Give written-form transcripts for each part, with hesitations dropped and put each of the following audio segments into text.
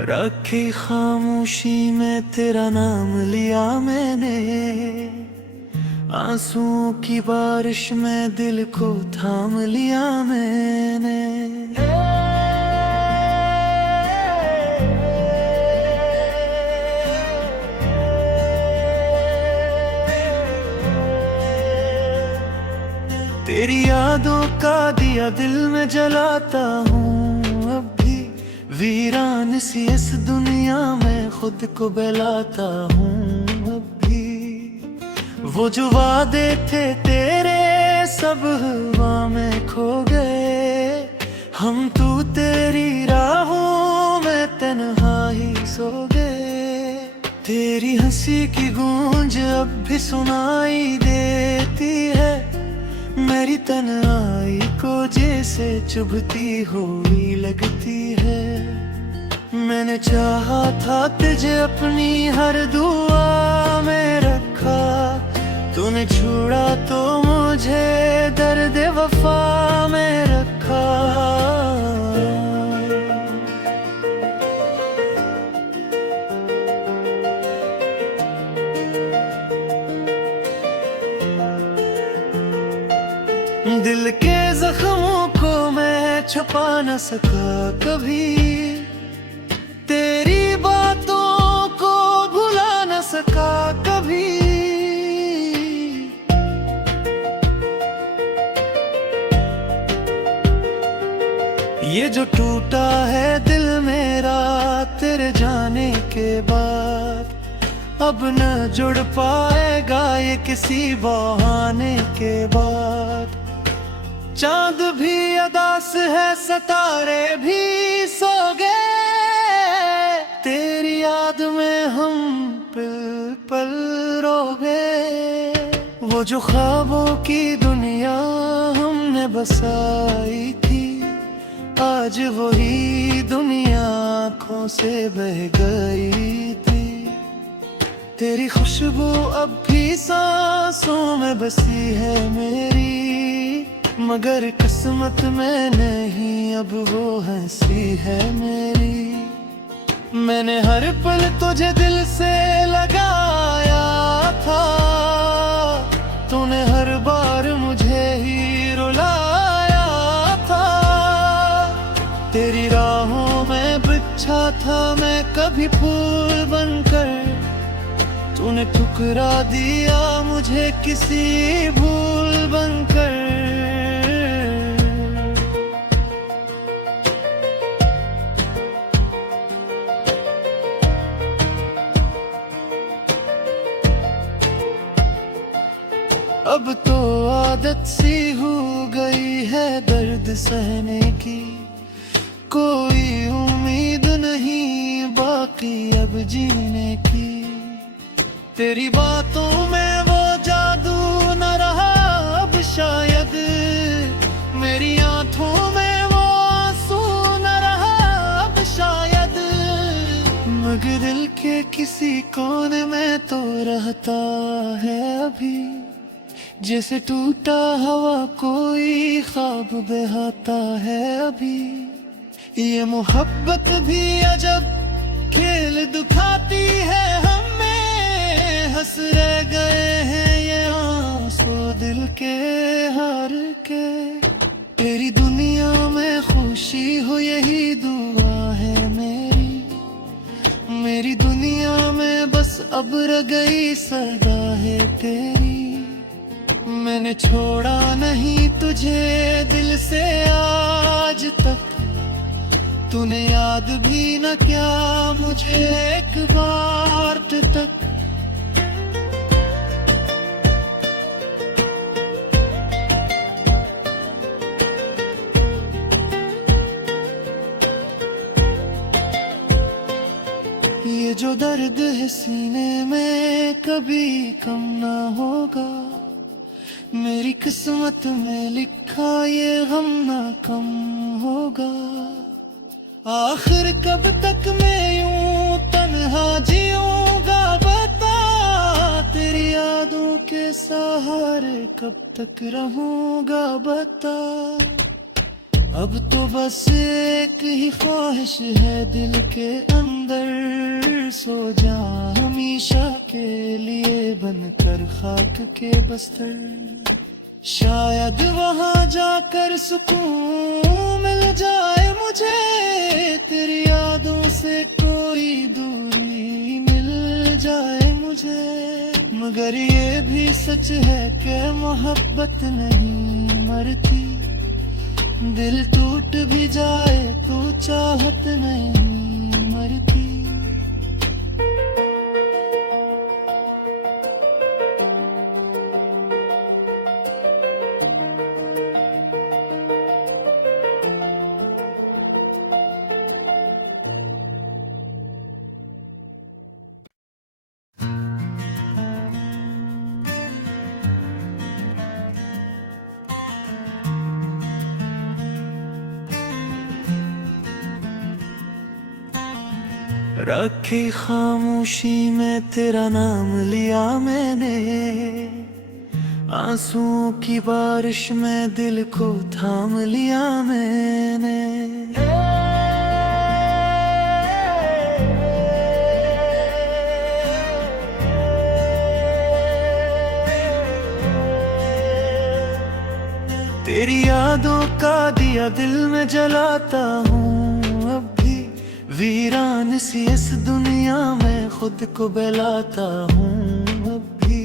रखी खामोशी में तेरा नाम लिया मैंने, आंसुओं की बारिश में दिल को थाम लिया मैंने। तेरी यादों का दिया दिल में जलाता हूँ अब भी, वीरान सी इस दुनिया में खुद को बहलाता हूँ अब भी। वो जो वादे थे तेरे सब हवा में खो गए, हम तू तेरी राहों में तन्हा ही सो गए। तेरी हंसी की गूंज अब भी सुनाई देती है, मेरी तन्हाई को जैसे चुभती हुई लगती है। मैंने चाहा था तुझे अपनी हर दुआ में रखा, तूने छोड़ा तो मुझे दर्द वफा में रखा। दिल के जख्मों को मैं छुपा न सका कभी, तेरी बातों को भुला न सका कभी। ये जो टूटा है दिल मेरा तेरे जाने के बाद, अब न जुड़ पाएगा ये किसी बहाने के बाद। चांद भी अदास है, सितारे भी सो गए, तेरी याद में हम पल पल रो गए। वो जो ख्वाबों की दुनिया हमने बसाई थी, आज वही दुनिया आँखों से बह गई थी। तेरी खुशबू अब भी सांसों में बसी है मेरी, मगर किस्मत में नहीं अब वो हंसी है मेरी। मैंने हर पल तुझे दिल से लगाया था, तूने हर बार मुझे ही रुलाया था। तेरी राहों में बिछा था मैं कभी फूल बनकर, तूने ठुकरा दिया मुझे किसी भूल बनकर। अब तो आदत सी हो गई है दर्द सहने की, कोई उम्मीद नहीं बाकी अब जीने की। तेरी बातों में वो जादू न रहा अब शायद, मेरी आंखों में वो आंसू न रहा अब शायद। मगर दिल के किसी कोने में तो रहता है अभी, जैसे टूटा हवा कोई ख्वाब बहाता है अभी। ये मोहब्बत भी अजब खेल दिखाती है हमें, हंस रह गए हैं ये आंसू दिल के हार के। तेरी दुनिया में खुशी हो यही दुआ है मेरी, मेरी दुनिया में बस अब रह गई सदा है तेरी। मैंने छोड़ा नहीं तुझे दिल से आज तक, तूने याद भी न किया मुझे एक बार तक। ये जो दर्द है सीने में कभी कम ना होगा, मेरी किस्मत में लिखा ये गम ना कम होगा। आखिर कब तक मैं यूं तन्हा जीऊंगा बता, तेरी यादों के सहारे कब तक रहूंगा बता। अब तो बस एक ही ख्वाहिश है दिल के अंदर, सो जा हमेशा के लिए बनकर खाक के बस्तर। शायद वहां जाकर सुकून मिल जाए मुझे, तेरी यादों से कोई दूरी मिल जाए मुझे। मगर ये भी सच है कि मोहब्बत नहीं मरती, दिल टूट भी जाए तो चाहत नहीं मरती। रखी खामोशी में तेरा नाम लिया मैंने, आंसुओं की बारिश में दिल को थाम लिया मैंने। तेरी यादों का दिया दिल में जलाता हूँ, अब भी वीरान सी इस दुनिया में खुद को बहलाता हूँ। अब भी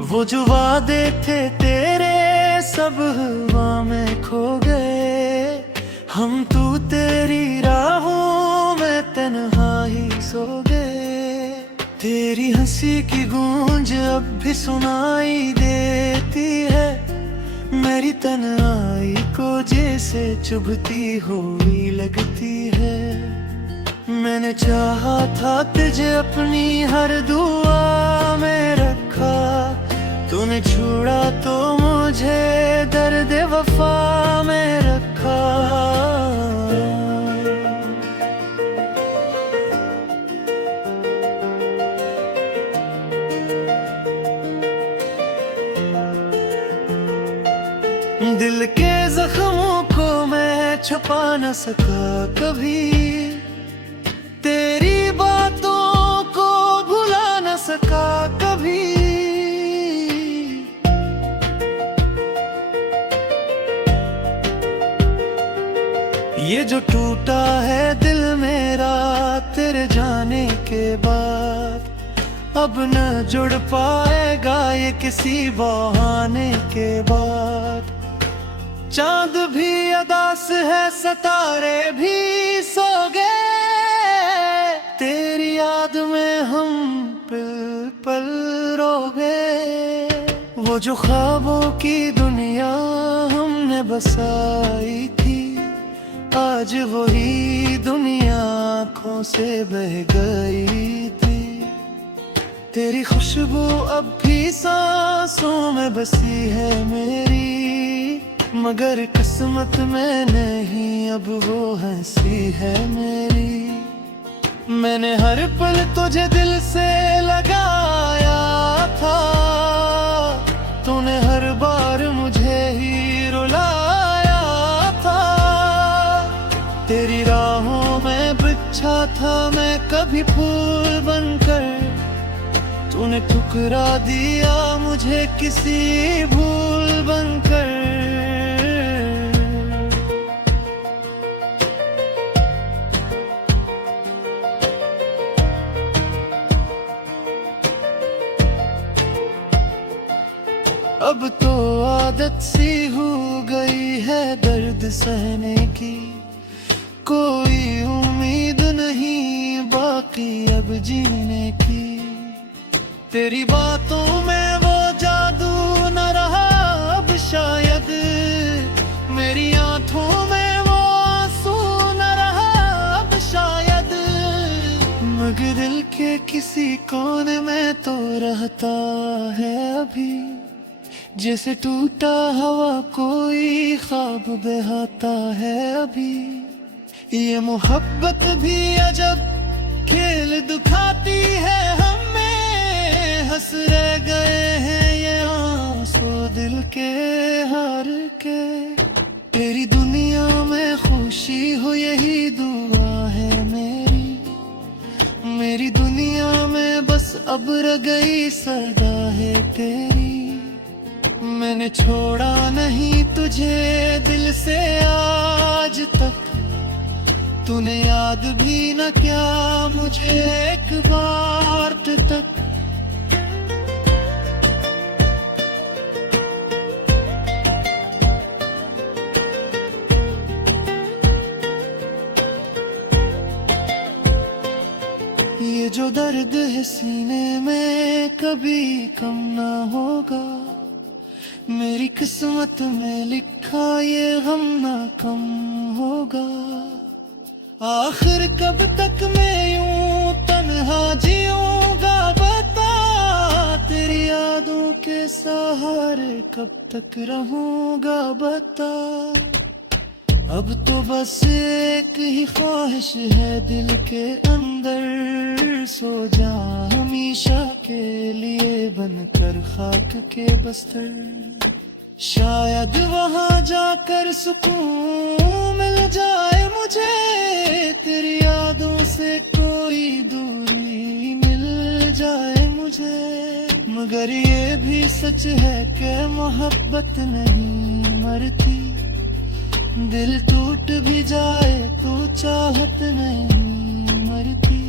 वो जो वादे थे तेरे सब हवा में खो गए, हम तू तेरी राहों में तन्हा ही सो गए। तेरी हंसी की गूंज अब भी सुनाई देती है, मेरी तन्हाई को जैसे चुभती हुई लगती है। मैंने चाहा था तुझे अपनी हर दुआ में रखा, तूने छोड़ा तो मुझे दर्द वफा में रखा। दिल के जख्मों को मैं छुपा न सका कभी, तेरी बातों को भुला न सका कभी। ये जो टूटा है दिल मेरा तेरे जाने के बाद, अब न जुड़ पाएगा ये किसी बहाने के बाद। चांद भी अदास है, सितारे भी सो गए, तेरी याद में हम पल पल रो गए। वो जो ख्वाबों की दुनिया हमने बसाई थी, आज वही दुनिया आँखों से बह गई थी। तेरी खुशबू अब भी सांसों में बसी है मेरी, मगर किस्मत में नहीं अब वो हंसी है मेरी। मैंने हर पल तुझे दिल से लगाया था, तूने हर बार मुझे ही रुलाया था। तेरी राहों में बिछा था मैं कभी फूल बनकर, तूने ठुकरा दिया मुझे किसी भूल बनकर। अब तो आदत सी हो गई है दर्द सहने की, कोई उम्मीद नहीं बाकी अब जीने की। तेरी बातों में वो जादू न रहा अब शायद, मेरी आंखों में वो आंसू न रहा अब शायद। मगर दिल के किसी कोने में तो रहता है अभी, जैसे टूटा हवा कोई ख्वाब बहाता है अभी। ये मोहब्बत भी अजब खेल दिखाती है हमें, हंस रह गए हैं ये आंसू दिल के हार के। तेरी दुनिया मेरी दुनिया में बस अब रह गई सदा है तेरी। मैंने छोड़ा नहीं तुझे दिल से आज तक, तूने याद भी न किया मुझे एक बार तक। ये जो दर्द है सीने में कभी कम ना होगा, मेरी किस्मत में लिखा ये गम ना कम होगा। आखिर कब तक मैं यूं तन्हा जीऊंगा बता, तेरी यादों के सहारे कब तक रहूंगा बता। अब तो बस एक ही ख्वाहिश है दिल के अंदर, सो जा हमेशा के लिए बनकर खाक के बस्तर। शायद वहां जाकर सुकून मिल जाए मुझे, तेरी यादों से कोई दूरी मिल जाए मुझे। मगर ये भी सच है कि मोहब्बत नहीं मरती, दिल टूट भी जाए तो चाहत नहीं मरती।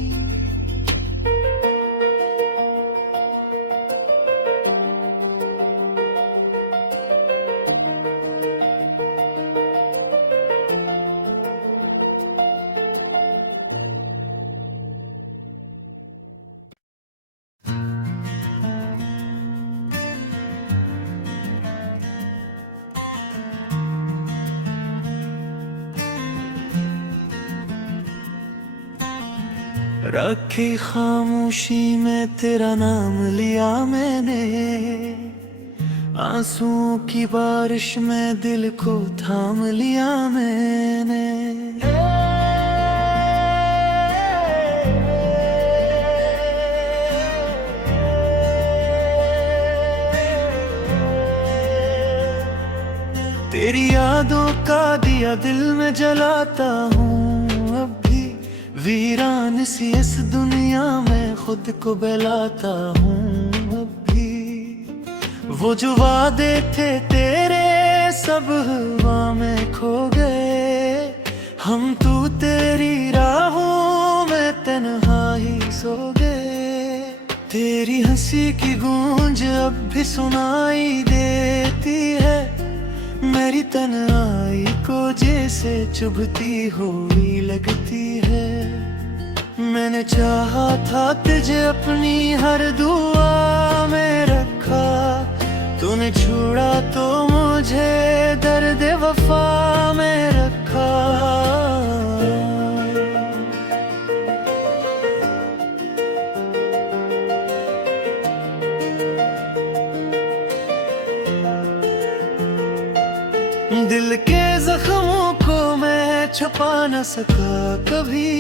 रखी खामोशी में तेरा नाम लिया मैंने, आंसुओं की बारिश में दिल को थाम लिया मैंने। तेरी यादों का दिया दिल में जलाता हूँ, अब भी वीरान सी इस दुनिया में खुद को बहलाता हूँ। अब भी वो जो वादे थे तेरे सब हवा में खो गए, हम तू तेरी राहों में तन्हा ही सो गए। तेरी हंसी की गूंज अब भी सुनाई देती है, मेरी तन्हाई को जैसे चुभती हुई लगती है। मैंने चाहा था तुझे अपनी हर दुआ में रखा, तूने छोड़ा तो मुझे दर्द वफा में रखा। दिल के जख्मों को मैं छुपा न सका कभी,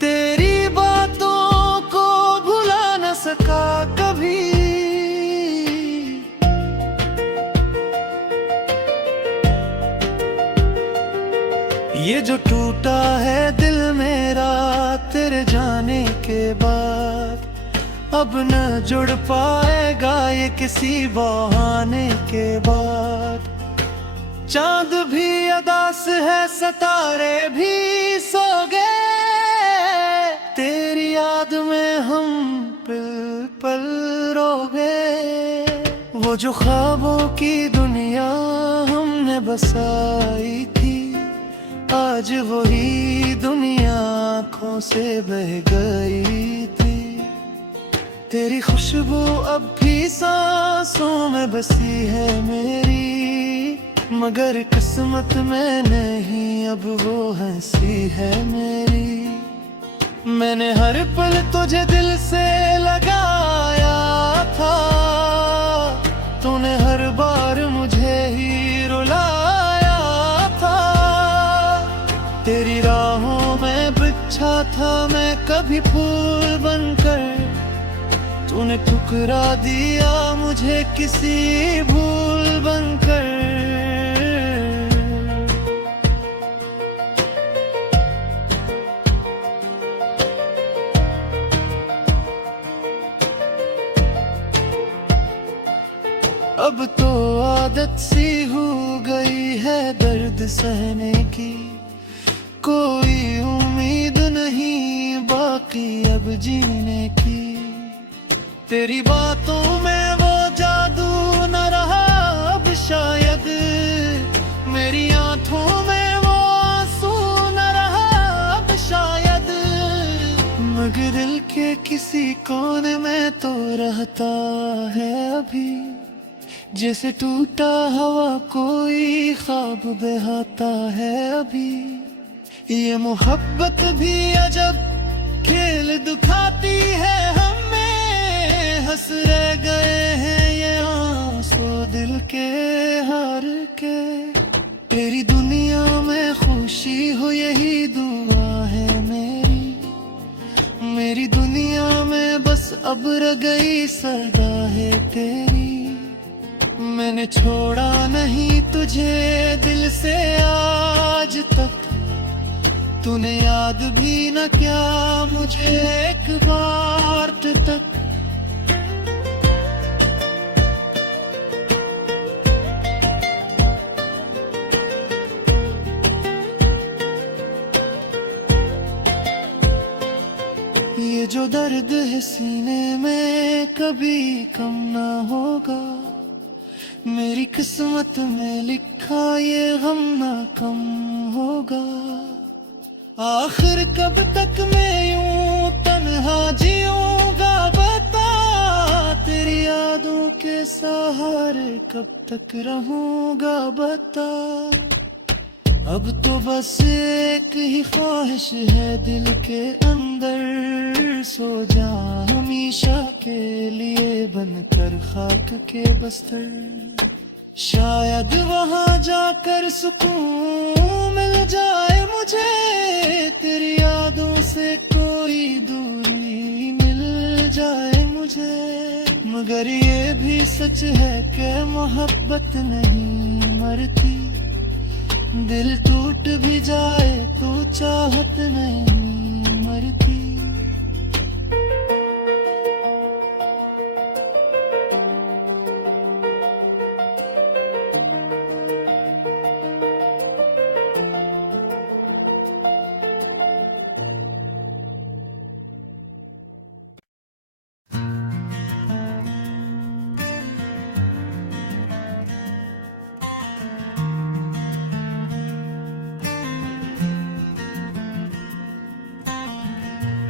तेरी बातों को भुला न सका कभी। ये जो टूटा है दिल मेरा तेरे जाने के बाद, अब न जुड़ पाएगा ये किसी बहाने के बाद। चांद भी अदास है सितारे भी सो गए, तेरी याद में हम पल पल रो गए। वो जो ख्वाबों की दुनिया हमने बसाई थी, आज वही दुनिया आँखों से बह गई थी। तेरी खुशबू अब भी सांसों में बसी है मेरी, मगर किस्मत में नहीं अब वो हंसी है मेरी। मैंने हर पल तुझे दिल से लगाया था, तूने हर बार मुझे ही रुलाया था। तेरी राहों में बिछा था मैं कभी फूल बनकर, तूने ठुकरा दिया मुझे किसी भूल बनकर। अब तो आदत सी हो गई है दर्द सहने की, कोई उम्मीद नहीं बाकी अब जीने की। तेरी बातों में वो जादू न रहा अब शायद, मेरी आंखों में वो आंसू न रहा अब शायद, मगर दिल के किसी कोने में तो रहता है अभी, जैसे टूटा हवा कोई ख्वाब बहाता है अभी। ये मोहब्बत भी अजब खेल दिखाती है हमें, हंस रह गए हैं ये आंसू दिल के हार के। तेरी दुनिया में खुशी हो यही दुआ है मेरी दुनिया में बस अब रह गई सदा है तेरी। मैंने छोड़ा नहीं तुझे दिल से आज तक, तूने याद भी न किया मुझे एक बार तक। ये जो दर्द है सीने में कभी कम ना होगा, मेरी किस्मत में लिखा ये गम ना कम होगा। आखिर कब तक मैं यूं तन्हा जीऊंगा बता, तेरी यादों के सहारे कब तक रहूंगा बता। अब तो बस एक ही ख्वाहिश है दिल के अंदर, सो जा हमेशा के लिए बनकर खाक के बस्तर। शायद वहां जाकर सुकून मिल जाए मुझे, तेरी यादों से कोई दूरी मिल जाए मुझे। मगर ये भी सच है कि मोहब्बत नहीं मरती, दिल टूट भी जाए तो चाहत नहीं मरती।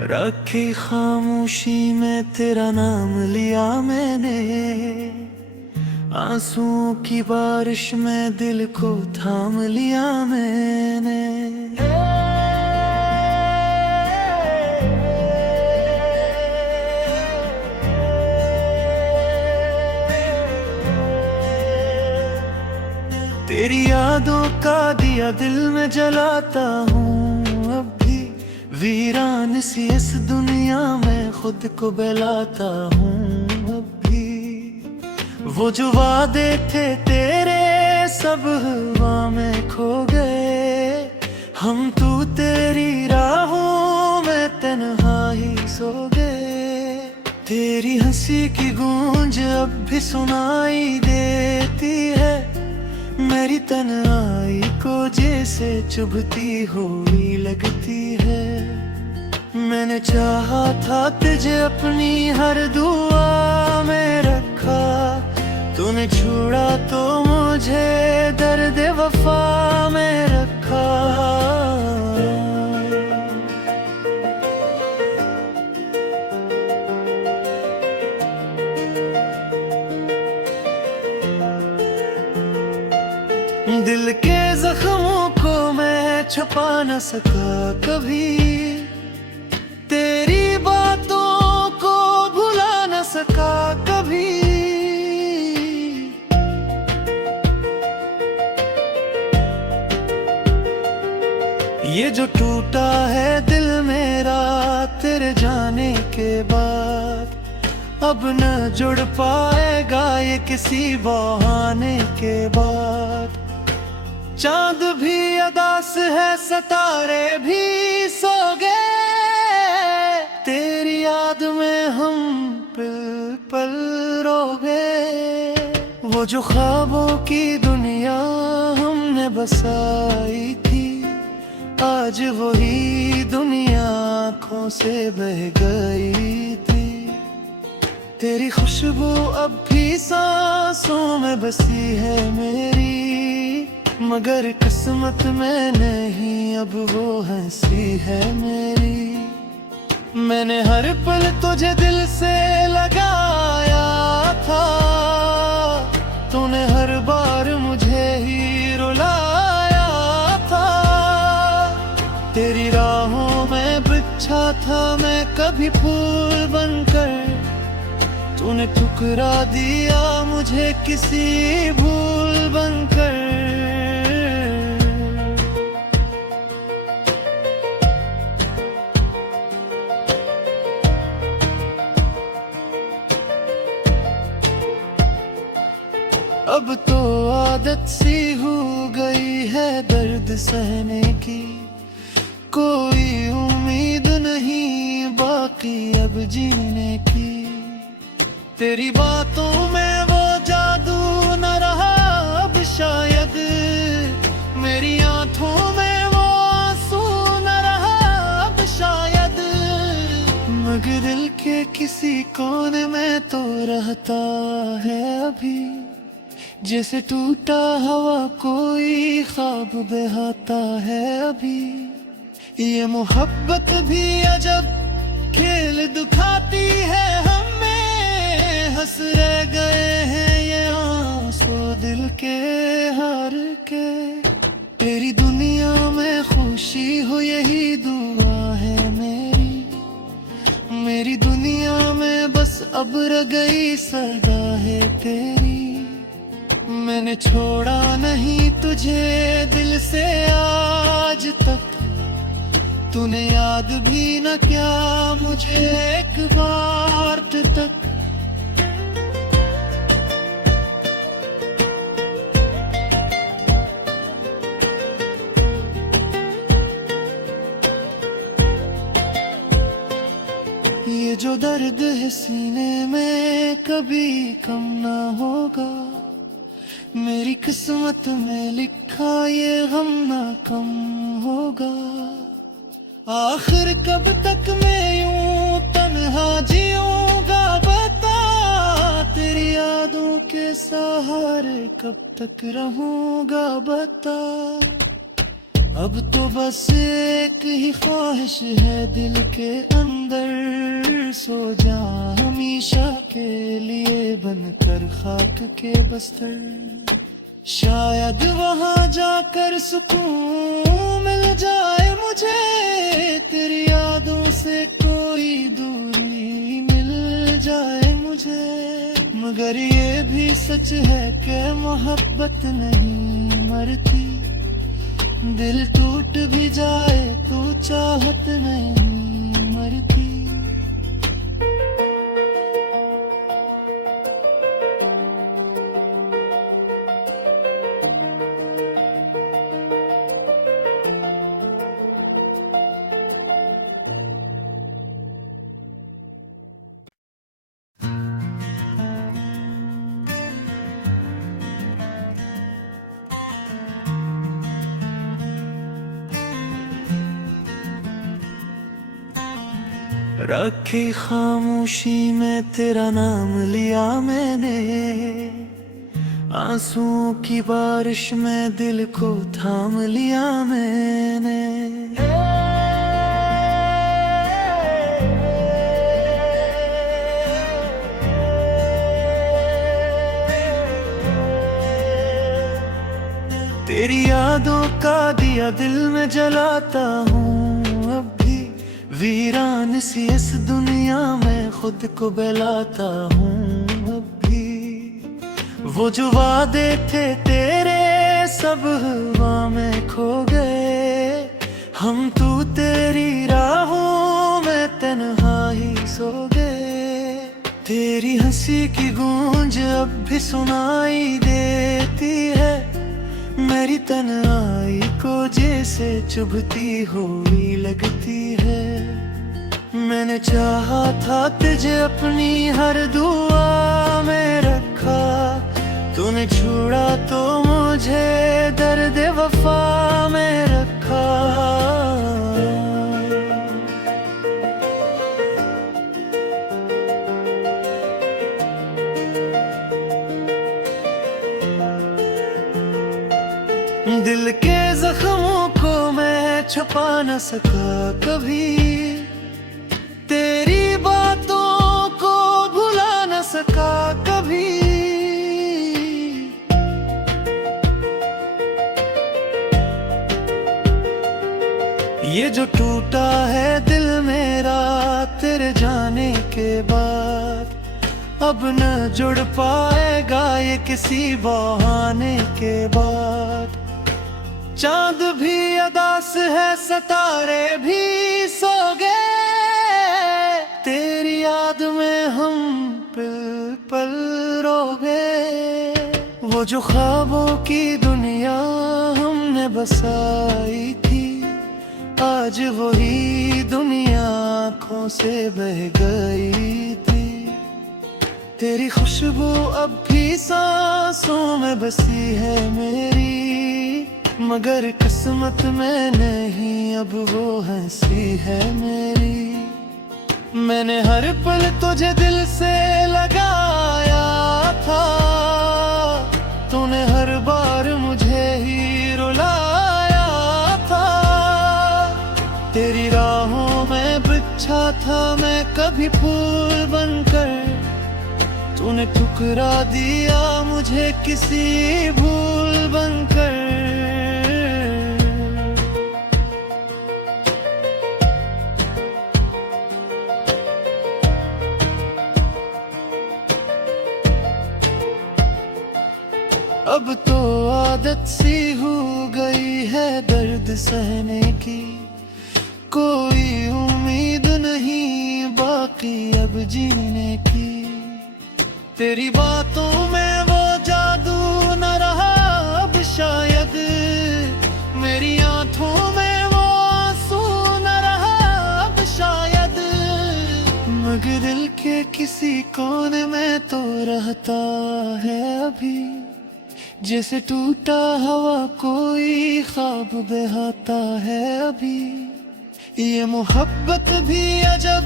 रखी खामोशी में तेरा नाम लिया मैंने, आंसुओं की बारिश में दिल को थाम लिया मैंने। तेरी यादों का दिया दिल में जलाता हूँ अब भी, वीरान सी इस दुनिया में खुद को बहलाता हूँ अब भी। वो जो वादे थे तेरे सब हवा में खो गए, हम तू तेरी राहों में तन्हा ही सो गए। तेरी हंसी की गूंज अब भी सुनाई देती है, मेरी तन्हाई को जैसे चुभती हुई लगती है। मैंने चाहा था तुझे अपनी हर दुआ में रखा, तूने छोड़ा तो मुझे दर्द वफा में रखा। दिल के जख्मों को मैं छुपा न सका कभी, तेरी बातों को भुला न सका कभी। ये जो टूटा है दिल मेरा तेरे जाने के बाद, अब न जुड़ पाएगा ये किसी बहाने के बाद। चांद भी अदास है सितारे भी सो गए, तेरी याद में हम पल पल रो गए। वो वो जो ख्वाबों की दुनिया हमने बसाई थी, आज वही दुनिया आँखों से बह गई थी। तेरी खुशबू अब भी सांसों में बसी है मेरी, मगर किस्मत में नहीं अब वो हंसी है मेरी। मैंने हर पल तुझे दिल से लगाया था, तूने हर बार मुझे ही रुलाया था। तेरी राहों में बिछा था मैं कभी फूल बनकर, तूने ठुकरा दिया मुझे किसी भूल बनकर। अब तो आदत सी हो गई है दर्द सहने की, कोई उम्मीद नहीं बाकी अब जीने की। तेरी बातों में वो जादू न रहा अब शायद, मेरी आंखों में वो आंसू न रहा अब शायद, मगर दिल के किसी कोने में तो रहता है अभी। जैसे टूटा हवा कोई ख्वाब बहाता है अभी। ये मोहब्बत भी अजब खेल दिखाती है हमें, हंस रह गए हैं ये आंसू दिल के हार के। तेरी दुनिया में खुशी हो यही दुआ है मेरी, मेरी दुनिया में बस अब रह गई सदा है तेरी। मैंने छोड़ा नहीं तुझे दिल से आज तक, तूने याद भी न किया मुझे एक बार तक। ये जो दर्द है सीने में कभी कम ना होगा, मेरी किस्मत में लिखा ये गम ना कम होगा। आखिर कब तक मैं यूं तन्हा जीऊंगा बता, तेरी यादों के सहारे कब तक रहूंगा बता। अब तो बस एक ही ख्वाहिश है दिल के अंदर, सो जा हमेशा के लिए बनकर खाक के बस्तर। शायद वहां जाकर सुकून मिल जाए मुझे, तेरी यादों से कोई दूरी मिल जाए मुझे। मगर ये भी सच है कि मोहब्बत नहीं मरती, दिल टूट भी जाए तो चाहत नहीं मरती। रखी खामोशी में तेरा नाम लिया मैंने, आंसुओं की बारिश में दिल को थाम लिया मैंने। तेरी यादों का दिया दिल में जलाता हूँ अब भी, वीरान सी इस दुनिया में खुद को बहलाता हूँ अब भी। वो जो वादे थे तेरे सब हवा में खो गए, हम तू तेरी राहों में तन्हा ही सो गए। तेरी हंसी की गूंज अब भी सुनाई देती है, मेरी तन्हाई को जैसे चुभती हुई लगती है। मैंने चाहा था तुझे अपनी हर दुआ में रखा, तूने छोड़ा तो मुझे दर्द वफा में रखा। दिल के जख्मों को मैं छुपा न सका कभी, तेरी बातों को भुला न सका कभी। ये जो टूटा है दिल मेरा तेरे जाने के बाद, अब न जुड़ पाएगा ये किसी बहाने के बाद। चांद भी अदास है, सितारे भी सो गए, तेरी याद में हम पल पल रो गए। वो जो ख्वाबों की दुनिया हमने बसाई थी, आज वही दुनिया आँखों से बह गई थी। तेरी खुशबू अब भी सांसों में बसी है मेरी, मगर किस्मत में नहीं अब वो हंसी है मेरी। मैंने हर पल तुझे दिल से लगाया था, तूने हर बार मुझे ही रुलाया था। तेरी राहों में बिछा था मैं कभी फूल बनकर, तूने ठुकरा दिया मुझे किसी भूल बनकर। अब तो आदत सी हो गई है दर्द सहने की, कोई उम्मीद नहीं बाकी अब जीने की। तेरी बातों में वो जादू न रहा अब शायद, मेरी आंखों में वो आंसू न रहा अब शायद। मगर दिल के किसी कोने में तो रहता है अभी, जैसे टूटा हवा कोई ख्वाब बहाता है अभी। ये मोहब्बत भी अजब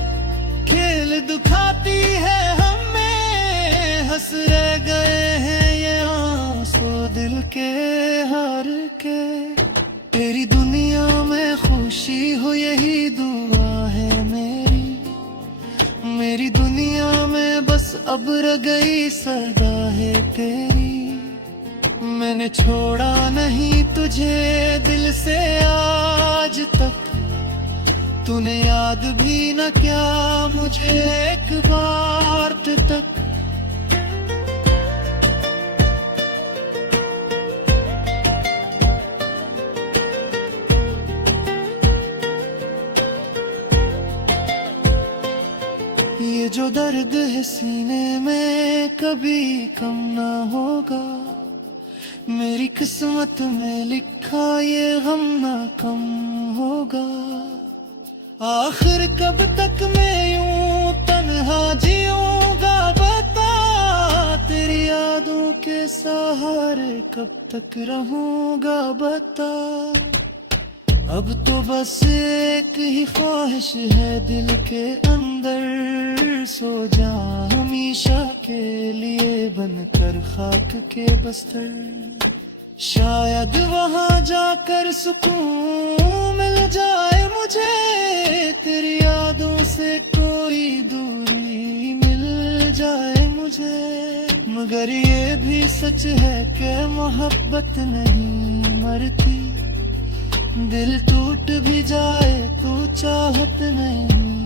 खेल दिखाती है हमें, हंस रह गए हैं ये आंसू दिल के हार के। तेरी दुनिया में खुशी हो यही दुआ है मेरी, मेरी दुनिया में बस अब रह गई सदा है तेरी। मैंने छोड़ा नहीं तुझे दिल से आज तक, तूने याद भी न किया मुझे एक बार तक। ये जो दर्द है सीने में कभी कम ना होगा, मेरी किस्मत में लिखा ये गम ना कम होगा। आखिर कब तक मैं यूं तन्हा जीऊंगा बता, तेरी यादों के सहारे कब तक रहूंगा बता। अब तो बस एक ही ख्वाहिश है दिल के अंदर, सो जा हमेशा के लिए बनकर खाक के बस्तर। शायद वहां जाकर सुकून मिल जाए मुझे, तेरी यादों से कोई दूरी मिल जाए मुझे। मगर ये भी सच है कि मोहब्बत नहीं मरती, दिल टूट भी जाए तो चाहत नहीं